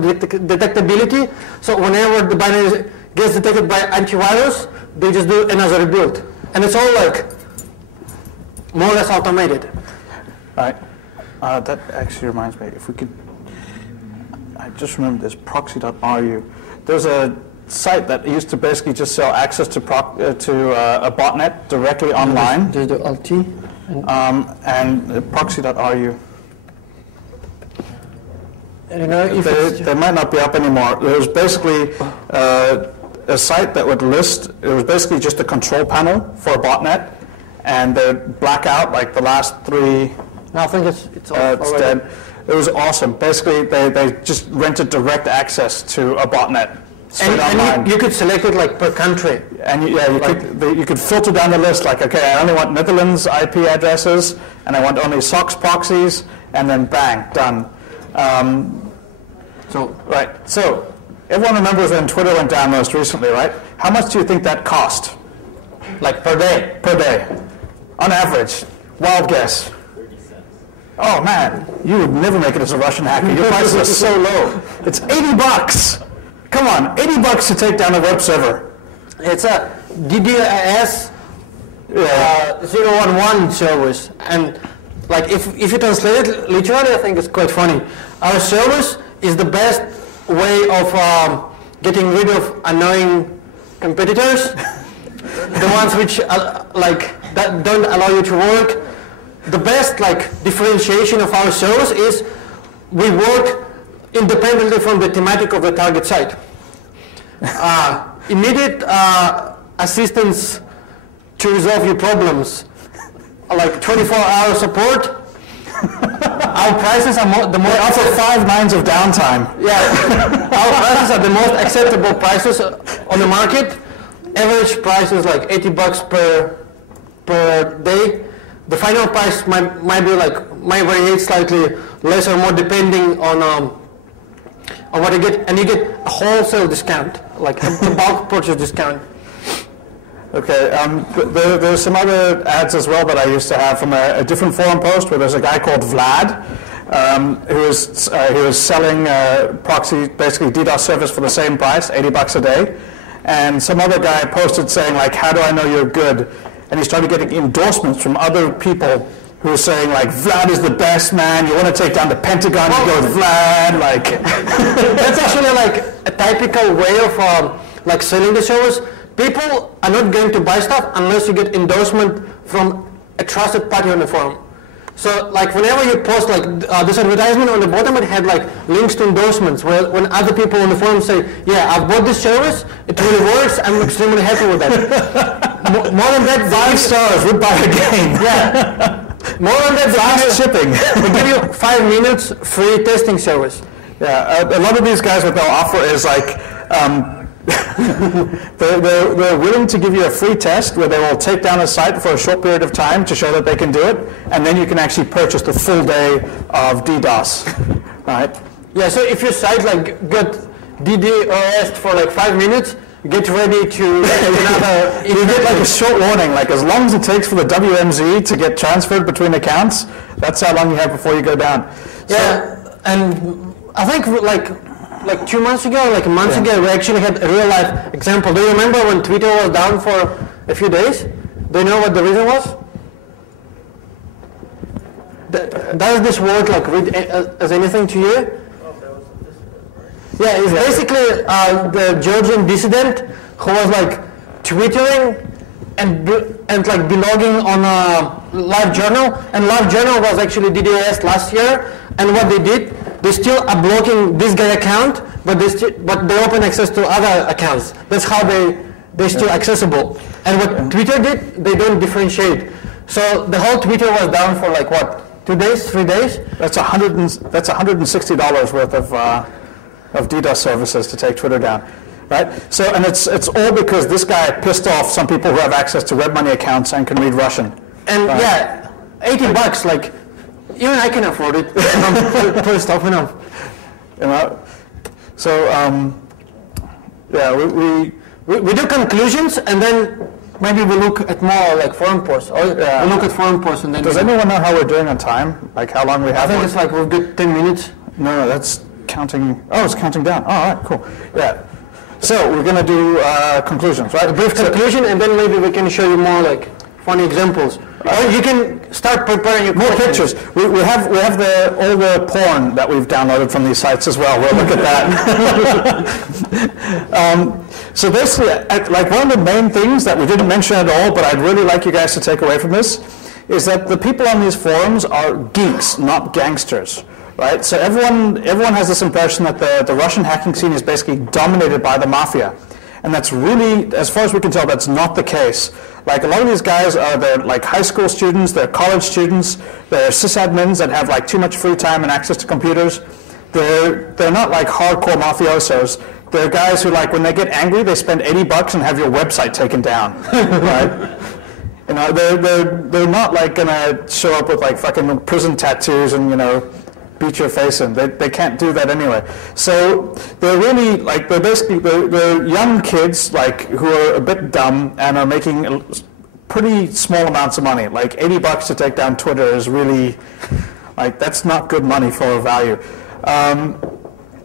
detectability. So whenever the binary gets detected by antivirus, they just do another rebuild. And it's all like more or less automated. Right. That actually reminds me, if we could, I just remembered this proxy.ru. There's a site that used to basically just sell access to a botnet directly online. Just do LT. And proxy.ru. You know, they might not be up anymore. There was basically a site that would list, it was basically just a control panel for a botnet, and they'd black out like the last 3. No, I think it's it's dead. It was awesome. Basically, they just rented direct access to a botnet. And you could select it like per country. And you could filter down the list like, okay, I only want Netherlands IP addresses, and I want only SOX proxies, and then bang, done. So everyone remembers when Twitter went down most recently, right? How much do you think that cost? Like per day? Per day. On average. Wild guess. 30 cents. Oh man, you would never make it as a Russian hacker. Your prices are so low. It's $80. Come on, $80 to take down a web server. It's a DDoS 011 service. And like if you translate it literally, I think it's quite funny. Our service is the best way of getting rid of annoying competitors, the ones which that don't allow you to work. The best differentiation of our service is we work independently from the thematic of the target site. Immediate assistance to resolve your problems, like 24-hour support. Our prices are the more. They offer 5 nines of downtime. Yeah, our prices are the most acceptable prices on the market. Average price is like $80 per day. The final price might vary slightly less or more depending on what you get, and you get a wholesale discount, like a bulk purchase discount. Okay, there's some other ads as well that I used to have from a different forum post where there's a guy called Vlad who was selling proxy, basically DDoS service for the same price, $80 a day, and some other guy posted saying like, how do I know you're good? And he started getting endorsements from other people who were saying like, Vlad is the best, man. You want to take down the Pentagon, you go with Vlad. Like, that's actually like a typical way of selling the service. People are not going to buy stuff unless you get endorsement from a trusted party on the forum. So like whenever you post this advertisement on the bottom, it had like links to endorsements where when other people on the forum say, yeah, I've bought this service, it really works, I'm extremely happy with that. More than that, 5 stars, would buy again. Yeah. More than that, fast shipping. They give you 5 minutes free testing service. Yeah, a lot of these guys, what they'll offer is like, they're willing to give you a free test where they will take down a site for a short period of time to show that they can do it, and then you can actually purchase the full day of DDoS, right? Yeah, so if your site got DDoS for 5 minutes, get ready to another. You get like a short warning, like as long as it takes for the WMZ to get transferred between accounts, that's how long you have before you go down. Yeah, and I think like 2 months ago, like a month ago, we actually had a real life example. Do you remember when Twitter was down for a few days? Do you know what the reason was? Does this word read as anything to you? Yeah, it's basically the Georgian dissident who was twittering and blogging on a Live Journal, and Live Journal was actually DDoS last year. And what they did, they still are blocking this guy account, but they open access to other accounts. That's how they're still accessible. And what Twitter did, they don't differentiate. So the whole Twitter was down for 2 days, 3 days. That's $160 worth of DDoS services to take Twitter down, right? So, and it's all because this guy pissed off some people who have access to web money accounts and can read Russian. And yeah, $80, even I can afford it. Pissed off enough. You know, so we do conclusions, and then maybe we look at more forum posts, or we look at forum posts, and then. Does anyone know how we're doing on time? Like how long we have? I think it's we've got 10 minutes. No, that's counting? Oh, it's counting down. Oh, all right, cool. Yeah. So we're going to do conclusions, right? A brief conclusion, and then maybe we can show you more like funny examples. Or you can start preparing your more questions. pictures. We have all the porn that we've downloaded from these sites as well. We'll look at that. So basically, like one of the main things that we didn't mention at all, but I'd really like you guys to take away from this, is that the people on these forums are geeks, not gangsters. Right? So everyone has this impression that the Russian hacking scene is basically dominated by the mafia. And that's really, as far as we can tell, that's not the case. Like a lot of these guys they're like high school students, they're college students, they're sysadmins that have like too much free time and access to computers. They're not like hardcore mafiosos. They're guys who, like, when they get angry, they spend $80 and have your website taken down. Right? You know, they're not like gonna show up with like fucking prison tattoos and, you know, beat your face in. They can't do that anyway. So they're really like they're young kids like who are a bit dumb and are making pretty small amounts of money. Like $80 to take down Twitter is really like that's not good money for value.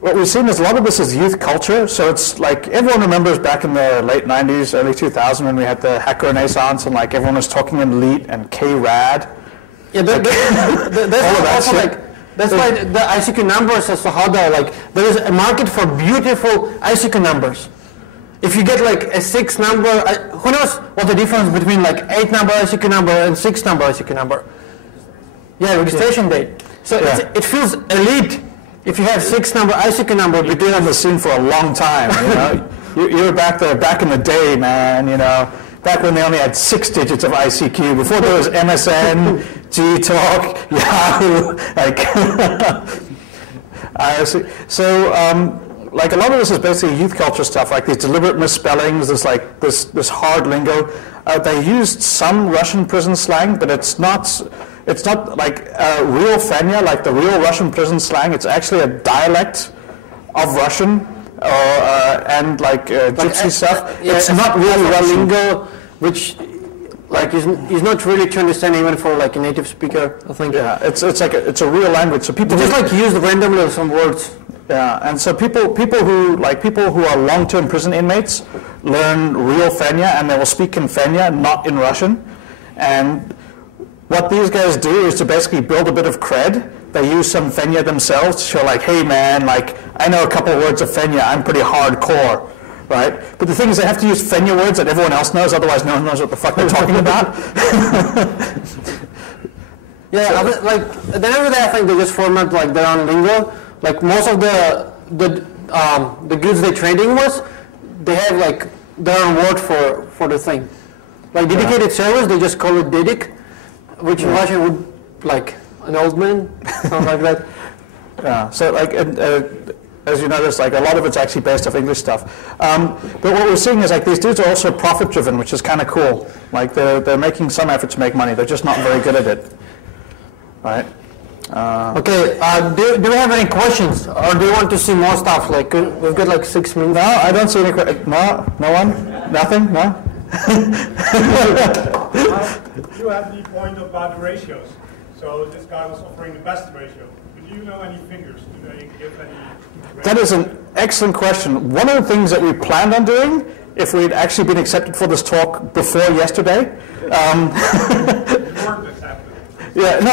What we've seen is a lot of this is youth culture. So it's like everyone remembers back in the late 90s, early 2000 when we had the hacker renaissance and like everyone was talking in Leet and K-Rad. Yeah, that's also like. That's why the ICQ numbers are so hot there. Like, there is a market for beautiful ICQ numbers. If you get like a 6 number, who knows what the difference between like 8 number ICQ number and 6 number ICQ number? Yeah, registration date. So it feels elite if you have 6 number ICQ number. You've been on the scene for a long time, you know. you were back there, back in the day, man, you know. Back when they only had 6 digits of ICQ, before there was MSN, G-Talk, Yahoo, like, like a lot of this is basically youth culture stuff, like these deliberate misspellings, there's like this hard lingo. They used some Russian prison slang, but it's not like real Fenya, like the real Russian prison slang. It's actually a dialect of Russian. And like gypsy stuff. It's not really lingo, which like is not really to understand even for like a native speaker. I think. Yeah, it's like it's a real language. So people just like use randomly some words. Yeah, and so people who are long-term prison inmates learn real Fenya, and they will speak in Fenya, not in Russian. And what these guys do is to basically build a bit of cred. They use some Fenya themselves to show like, hey man, like I know a couple of words of Fenya, I'm pretty hardcore, right? But the thing is they have to use Fenya words that everyone else knows, otherwise no one knows what the fuck they're talking about. Yeah, so, like at the end of the day, I think they just format like their own lingo. Like most of the goods they're trading with, they have like their own word for the thing. Like dedicated servers, they just call it dedic, which in Russian would like an old man, something like that. Yeah, so like as you notice, like a lot of it's actually based off English stuff. But what we're seeing is like these dudes are also profit driven, which is kind of cool. Like they're making some effort to make money. They're just not very good at it, right? Okay. Do we have any questions, or do you want to see more stuff? Like we've got like 6 minutes. No, I don't see any questions. No one, nothing, no. You have the point about the ratios. So this guy was offering the best ratio. But do you know any figures? Do they give any ratio? That is an excellent question. One of the things that we planned on doing, if we'd actually been accepted for this talk before yesterday. Yeah, no,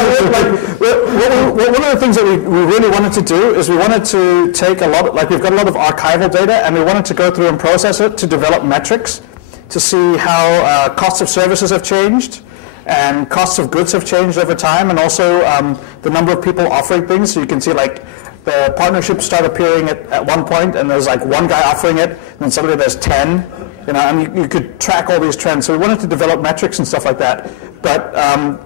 one of the things that we really wanted to do is we wanted to take a lot, like we've got a lot of archival data, and we wanted to go through and process it to develop metrics to see how costs of services have changed and costs of goods have changed over time, and also the number of people offering things. So you can see like the partnerships start appearing at one point, and there's like one guy offering it, and then suddenly there's 10, you know, and you could track all these trends. So we wanted to develop metrics and stuff like that, but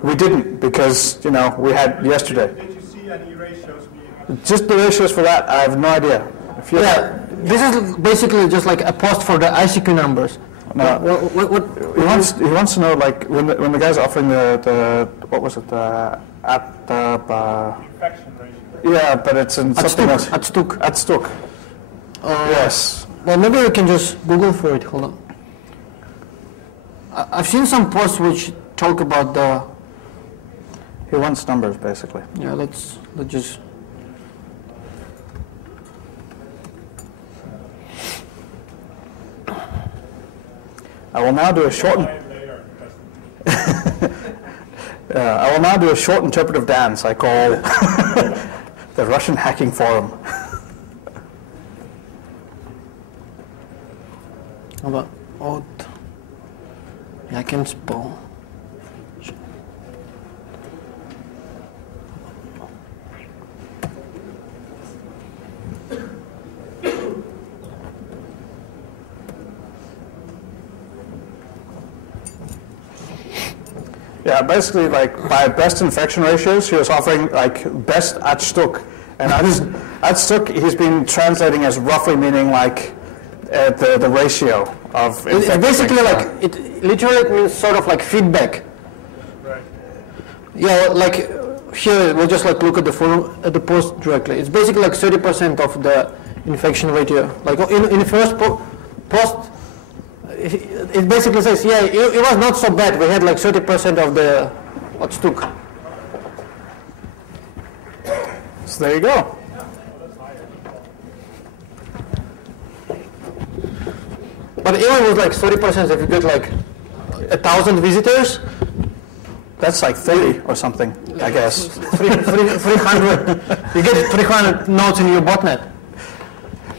we didn't because, you know, we had yesterday. Did you see any ratios being? Just the ratios for that, I have no idea. Yeah, this is basically just like a post for the ICQ numbers. No, he wants to know like when the guys are offering the what was it Infection ratio. Yeah, but it's in something else. At Stuk. Yes. Well, maybe we can just Google for it. Hold on. I've seen some posts which talk about the. He wants numbers basically. Yeah, let's just. I will now do a short. I will now do a short interpretive dance I call the Russian Hacking Forum. Aber od jakým spolu? Yeah, basically, like by best infection ratios, he was offering like best at Stuck, and at Stuck he's been translating as roughly meaning like the ratio of. It's basically like it literally means sort of like feedback. Right. Yeah, like here we'll just like look at the forum at the post directly. It's basically like 30% of the infection ratio. Like in the first post. It basically says, yeah, it was not so bad. We had like 30% of the what stuck. So there you go. But even with like 30%, if you get like 1,000 visitors, that's like 30 or something, I guess. 300. You get 300 nodes in your botnet.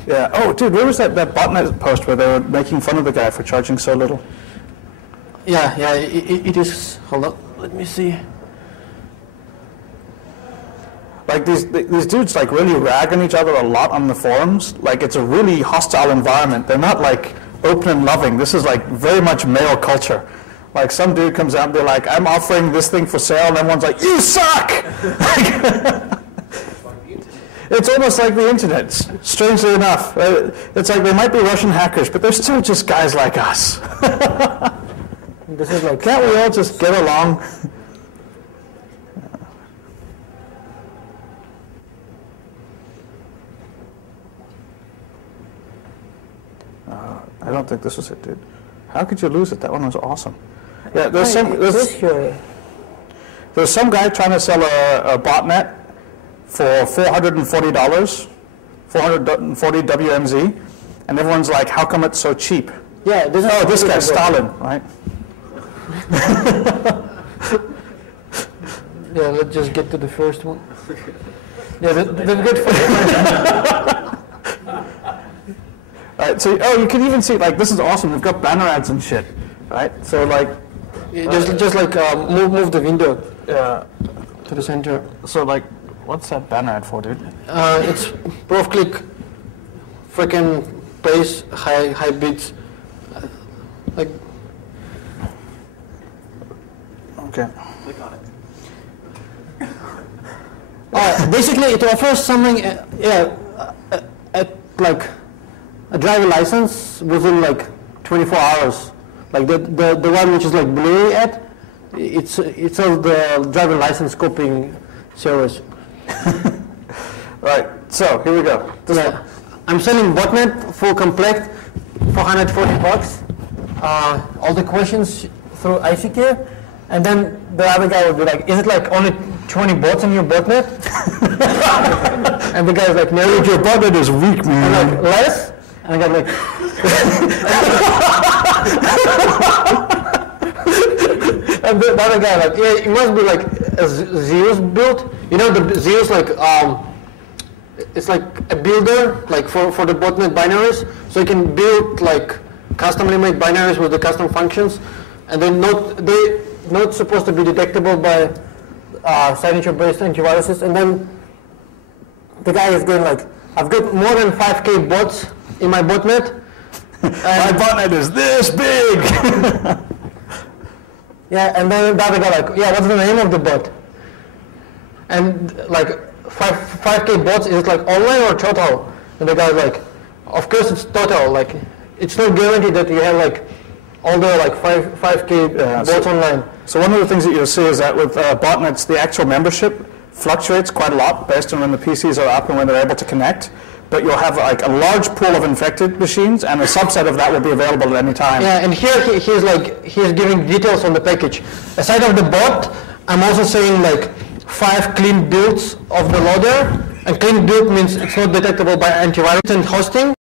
Yeah. Oh, dude, where was that botnet post where they were making fun of the guy for charging so little? Yeah, it is. Hold on, let me see. Like these dudes like really rag on each other a lot on the forums. Like it's a really hostile environment. They're not like open and loving. This is like very much male culture. Like some dude comes out and they're like, I'm offering this thing for sale, and everyone's like, you suck! It's almost like the internet, strangely enough. It's like they might be Russian hackers, but they're still just guys like us. This is like, can't we all just get along? I don't think this was it, dude. How could you lose it? That one was awesome. Yeah, there's some guy trying to sell a botnet for $440, 440 WMZ, and everyone's like, how come it's so cheap? yeah, This guy's Stalin, right? Yeah, let's just get to the first one. Yeah, the good Right, so, you can even see, like, this is awesome. We've got banner ads and shit, right? So, like... just like move the window to the center. So, like, what's that banner ad for, dude? It's proof click, freaking place, high bits. Like... Okay. Click on it. Basically, it offers something, like a driver license within like 24 hours. Like the one which is like blurry ad, it's of the driver license copying service. Right. So here we go. I'm selling botnet full complete, $440. All the questions through ICQ, and then the other guy would be like, "Is it like only 20 bots in your botnet?" And the guy's like, "No, your botnet is weak, man." I'm like, "Less?" And I got like, and the other guy like, yeah, it must be like a Zeus build. You know, the Zeus like, it's like a builder like for the botnet binaries, so you can build like customly made binaries with the custom functions, and then not supposed to be detectable by signature-based antiviruses. And then the guy is going like, I've got more than 5K bots in my botnet. My botnet is this big. Yeah, and then the other guy like, yeah, what's the name of the bot? And like 5K bots, is it like online or total? And the guy's like, of course it's total. Like it's not guaranteed that you have like all the like 5K bots online. So one of the things that you'll see is that with botnets, the actual membership fluctuates quite a lot based on when the PCs are up and when they're able to connect. But you'll have like a large pool of infected machines, and a subset of that will be available at any time. Yeah, and here he's giving details on the package. Aside of the bot, I'm also saying like 5 clean builds of the loader. And clean build means it's not detectable by antivirus and hosting.